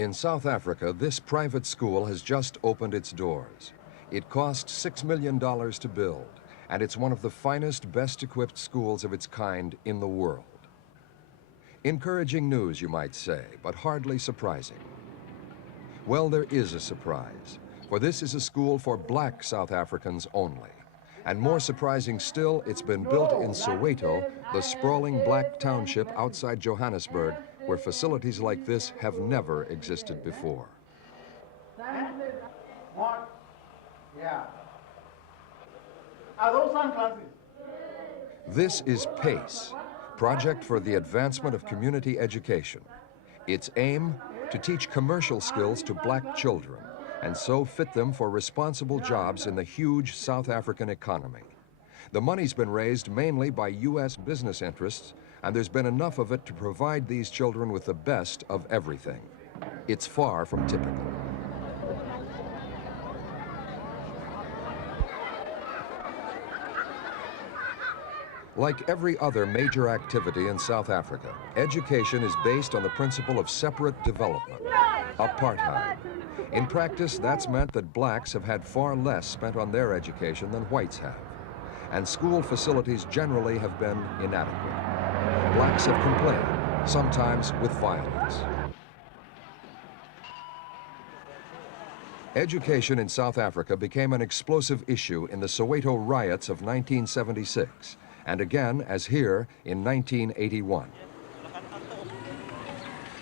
In South Africa, this private school has just opened its doors. It cost $6 million to build, and it's one of the finest, best-equipped schools of its kind in the world. Encouraging news, you might say, but hardly surprising. Well, there is a surprise, for this is a school for black South Africans only. And more surprising still, it's been built in Soweto, the sprawling black township outside Johannesburg, where facilities like this have never existed before. Are those sunglasses? This is PACE, Project for the Advancement of Community Education. Its aim, to teach commercial skills to black children, and so fit them for responsible jobs in the huge South African economy. The money's been raised mainly by U.S. business interests, and there's been enough of it to provide these children with the best of everything. It's far from typical. Like every other major activity in South Africa, education is based on the principle of separate development, apartheid. In practice, that's meant that blacks have had far less spent on their education than whites have, and school facilities generally have been inadequate. Blacks have complained, sometimes with violence. Education in South Africa became an explosive issue in the Soweto riots of 1976, and again, as here, in 1981.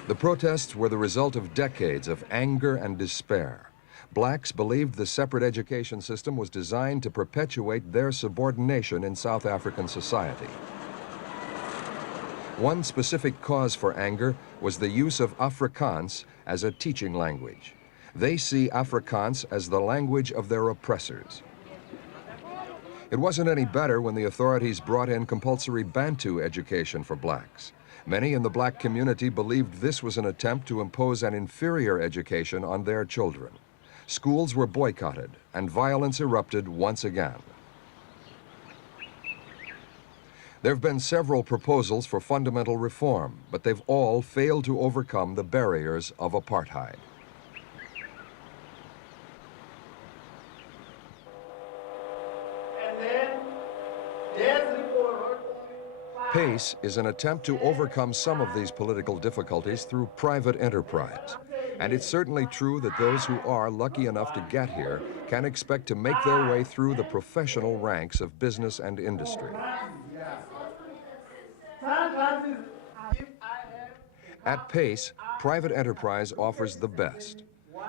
The protests were the result of decades of anger and despair. Blacks believed the separate education system was designed to perpetuate their subordination in South African society. One specific cause for anger was the use of Afrikaans as a teaching language. They see Afrikaans as the language of their oppressors. It wasn't any better when the authorities brought in compulsory Bantu education for blacks. Many in the black community believed this was an attempt to impose an inferior education on their children. Schools were boycotted, and violence erupted once again. There have been several proposals for fundamental reform, but they've all failed to overcome the barriers of apartheid. PACE is an attempt to overcome some of these political difficulties through private enterprise. And it's certainly true that those who are lucky enough to get here can expect to make their way through the professional ranks of business and industry. At PACE, private enterprise offers the best.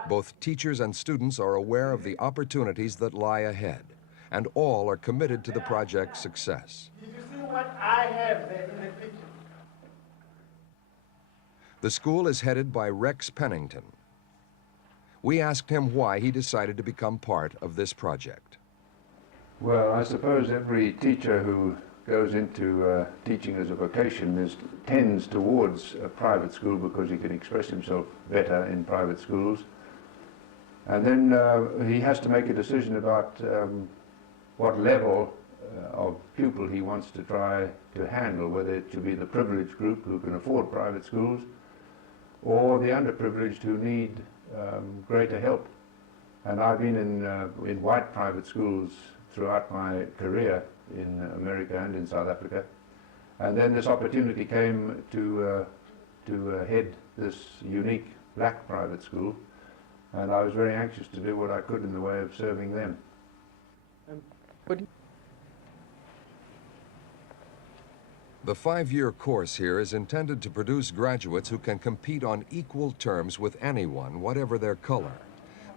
Both teachers and students are aware of the opportunities that lie ahead, and all are committed to the project's success. What I have there in the picture. The school is headed by Rex Pennington. We asked him why he decided to become part of this project. Well, I suppose every teacher who goes into teaching as a vocation tends towards a private school because he can express himself better in private schools. And then he has to make a decision about what level of pupil he wants to try to handle, whether it should be the privileged group who can afford private schools or the underprivileged who need greater help. And I've been in white private schools throughout my career in America and in South Africa. And then this opportunity came to head this unique black private school, and I was very anxious to do what I could in the way of serving them. The 5-year course here is intended to produce graduates who can compete on equal terms with anyone, whatever their color.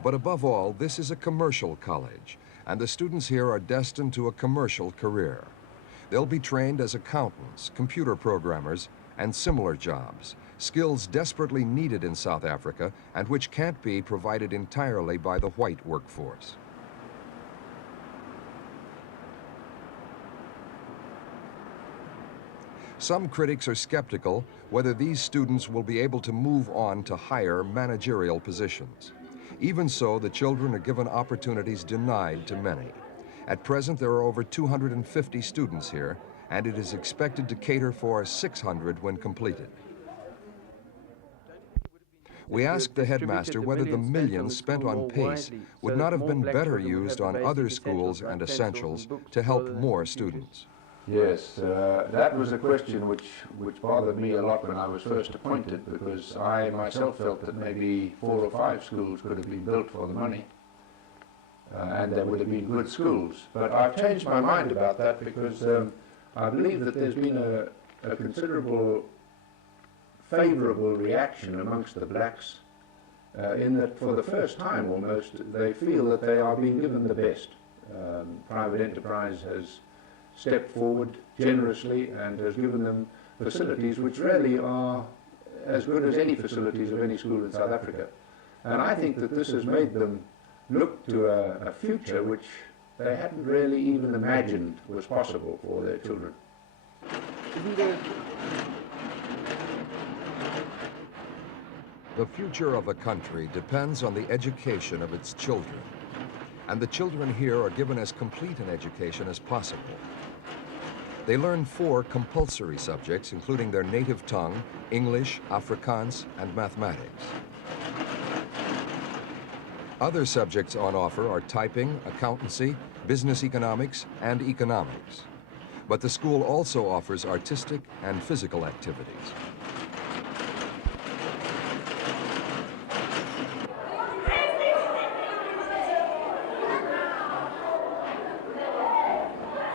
But above all, this is a commercial college, and the students here are destined to a commercial career. They'll be trained as accountants, computer programmers, and similar jobs, skills desperately needed in South Africa and which can't be provided entirely by the white workforce. Some critics are skeptical whether these students will be able to move on to higher managerial positions. Even so, the children are given opportunities denied to many. At present, there are over 250 students here, and it is expected to cater for 600 when completed. We asked the headmaster whether the millions spent on PACE would not have been better used on other schools and essentials to help more students. Yes, that was a question which bothered me a lot when I was first appointed, because I myself felt that maybe 4 or 5 schools could have been built for the money, and they would have been good schools. But I've changed my mind about that, because I believe that there's been a considerable favourable reaction amongst the blacks, in that for the first time almost they feel that they are being given the best. Private enterprise has stepped forward generously and has given them facilities which really are as good as any facilities of any school in South Africa. And I think that this has made them look to a future which they hadn't really even imagined was possible for their children. The future of a country depends on the education of its children, and the children here are given as complete an education as possible. They learn 4 compulsory subjects, including their native tongue, English, Afrikaans, and mathematics. Other subjects on offer are typing, accountancy, business economics, and economics. But the school also offers artistic and physical activities.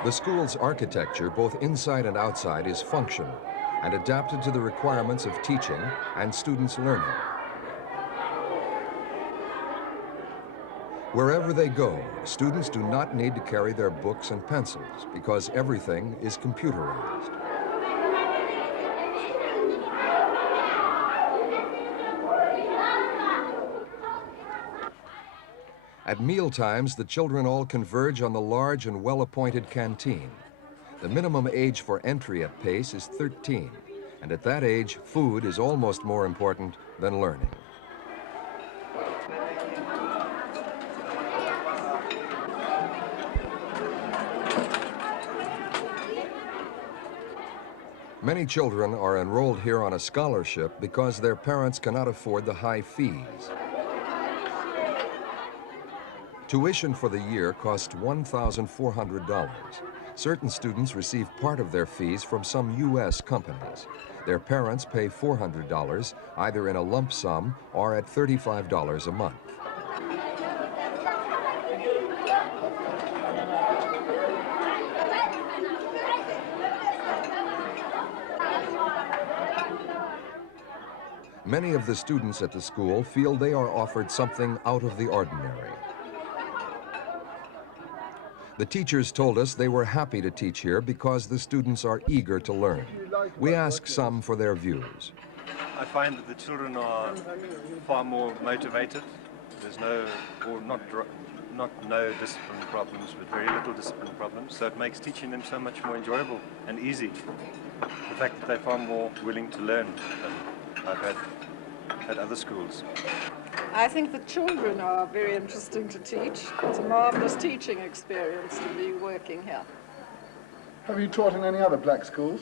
The school's architecture, both inside and outside, is functional and adapted to the requirements of teaching and students' learning. Wherever they go, students do not need to carry their books and pencils because everything is computerized. At mealtimes, the children all converge on the large and well-appointed canteen. The minimum age for entry at PACE is 13, and at that age, food is almost more important than learning. Many children are enrolled here on a scholarship because their parents cannot afford the high fees. Tuition for the year costs $1,400. Certain students receive part of their fees from some U.S. companies. Their parents pay $400, either in a lump sum or at $35 a month. Many of the students at the school feel they are offered something out of the ordinary. The teachers told us they were happy to teach here because the students are eager to learn. We asked some for their views. I find that the children are far more motivated. There's no discipline problems, but very little discipline problems. So it makes teaching them so much more enjoyable and easy. The fact that they're far more willing to learn than I've had at other schools. I think the children are very interesting to teach. It's a marvelous teaching experience to be working here. Have you taught in any other black schools?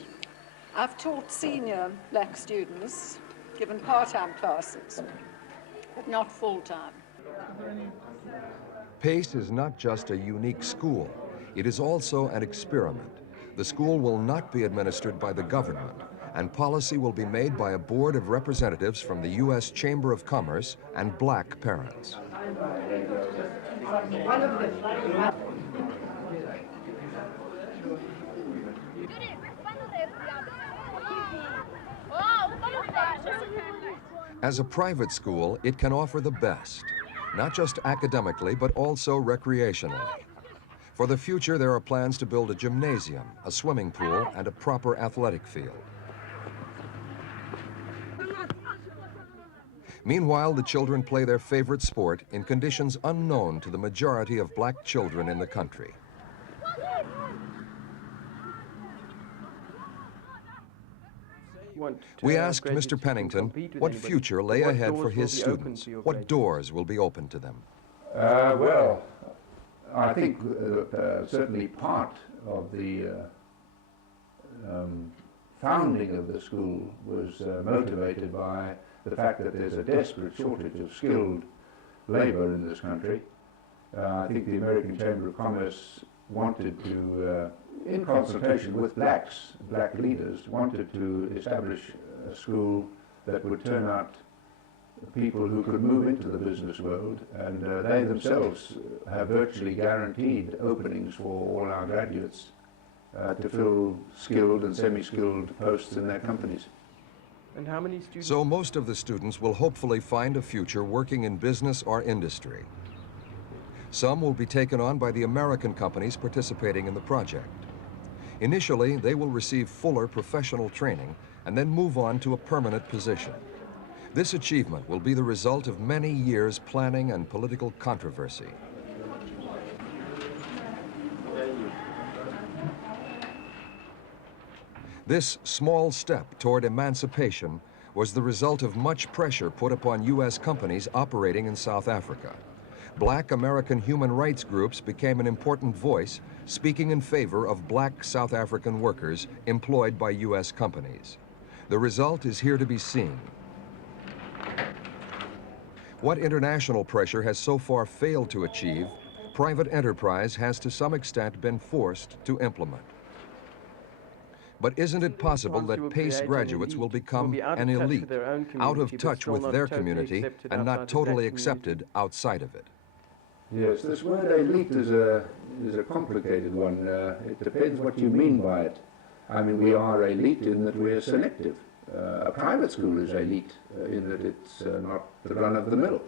I've taught senior black students, given part-time classes, but not full-time. PACE is not just a unique school, it is also an experiment. The school will not be administered by the government, and policy will be made by a board of representatives from the U.S. Chamber of Commerce and black parents. As a private school, it can offer the best, not just academically, but also recreationally. For the future, there are plans to build a gymnasium, a swimming pool, and a proper athletic field. Meanwhile, the children play their favorite sport in conditions unknown to the majority of black children in the country. We asked Mr. Pennington what future lay ahead for his students, what doors will be open to them. Well, I think certainly part of the founding of the school was motivated by the fact that there's a desperate shortage of skilled labour in this country. I think the American Chamber of Commerce wanted to, in consultation with black leaders, wanted to establish a school that would turn out people who could move into the business world, and they themselves have virtually guaranteed openings for all our graduates to fill skilled and semi-skilled posts in their companies. And how many students? So most of the students will hopefully find a future working in business or industry. Some will be taken on by the American companies participating in the project. Initially, they will receive fuller professional training and then move on to a permanent position. This achievement will be the result of many years' planning and political controversy. This small step toward emancipation was the result of much pressure put upon U.S. companies operating in South Africa. Black American human rights groups became an important voice, speaking in favor of black South African workers employed by U.S. companies. The result is here to be seen. What international pressure has so far failed to achieve, private enterprise has to some extent been forced to implement. But isn't it possible that PACE graduates will become an elite, out of touch with their community and not totally accepted outside of it? Yes, this word elite is a complicated one. It depends what you mean by it. I mean, we are elite in that we are selective. A private school is elite in that it's not the run-of-the-mill.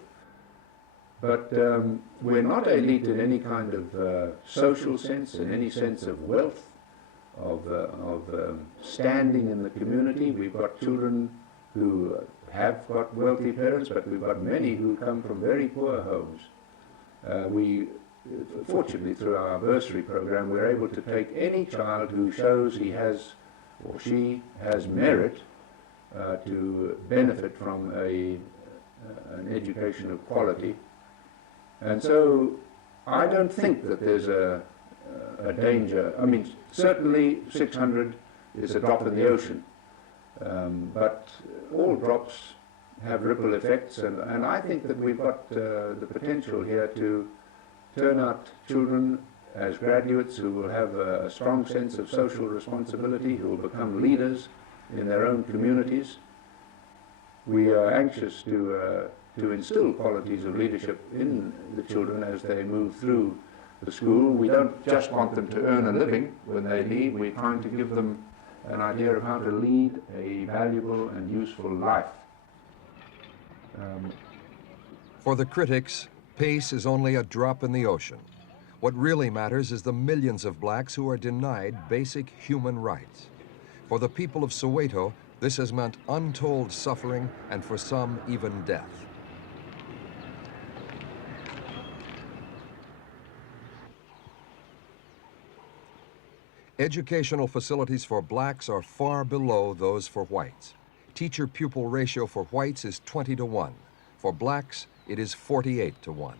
But we're not elite in any kind of social sense, in any sense of wealth, of standing in the community. We've got children who have got wealthy parents, but we've got many who come from very poor homes. Fortunately, through our bursary program, we're able to take any child who shows he has or she has merit to benefit from an education of quality. And so I don't think that there's a danger. I mean, certainly 600 is a drop in the ocean, but all drops have ripple effects, and I think that we've got the potential here to turn out children as graduates who will have a strong sense of social responsibility, who will become leaders in their own communities. We are anxious to instill qualities of leadership in the children as they move through the school. We don't just want them to earn a living when they leave. We're trying to give them an idea of how to lead a valuable and useful life. For the critics, PACE is only a drop in the ocean. What really matters is the millions of blacks who are denied basic human rights. For the people of Soweto, this has meant untold suffering and for some even death. Educational facilities for blacks are far below those for whites. Teacher-pupil ratio for whites is 20-1. For blacks, it is 48-1.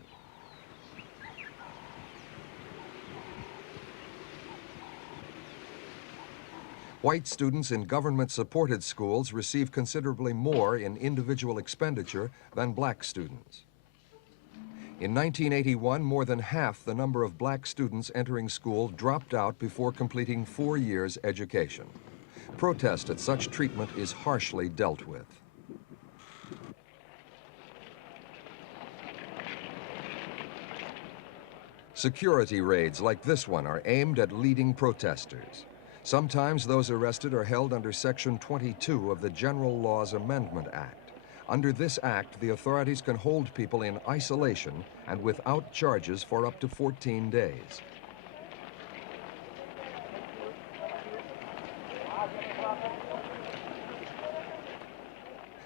White students in government-supported schools receive considerably more in individual expenditure than black students. In 1981, more than half the number of black students entering school dropped out before completing 4 years' education. Protest at such treatment is harshly dealt with. Security raids like this one are aimed at leading protesters. Sometimes those arrested are held under Section 22 of the General Laws Amendment Act. Under this act, the authorities can hold people in isolation and without charges for up to 14 days.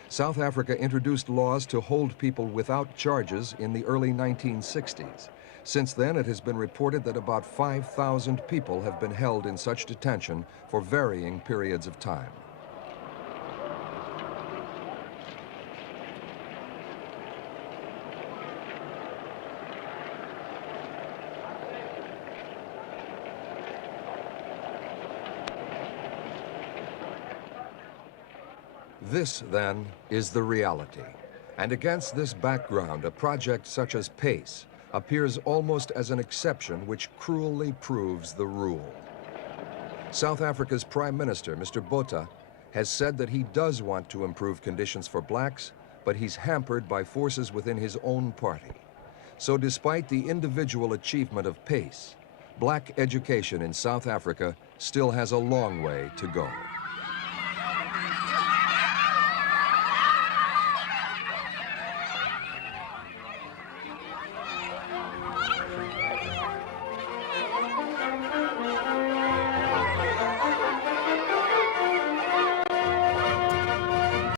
South Africa introduced laws to hold people without charges in the early 1960s. Since then, it has been reported that about 5,000 people have been held in such detention for varying periods of time. This, then, is the reality. And against this background, a project such as PACE appears almost as an exception which cruelly proves the rule. South Africa's Prime Minister, Mr. Botha, has said that he does want to improve conditions for blacks, but he's hampered by forces within his own party. So despite the individual achievement of PACE, black education in South Africa still has a long way to go.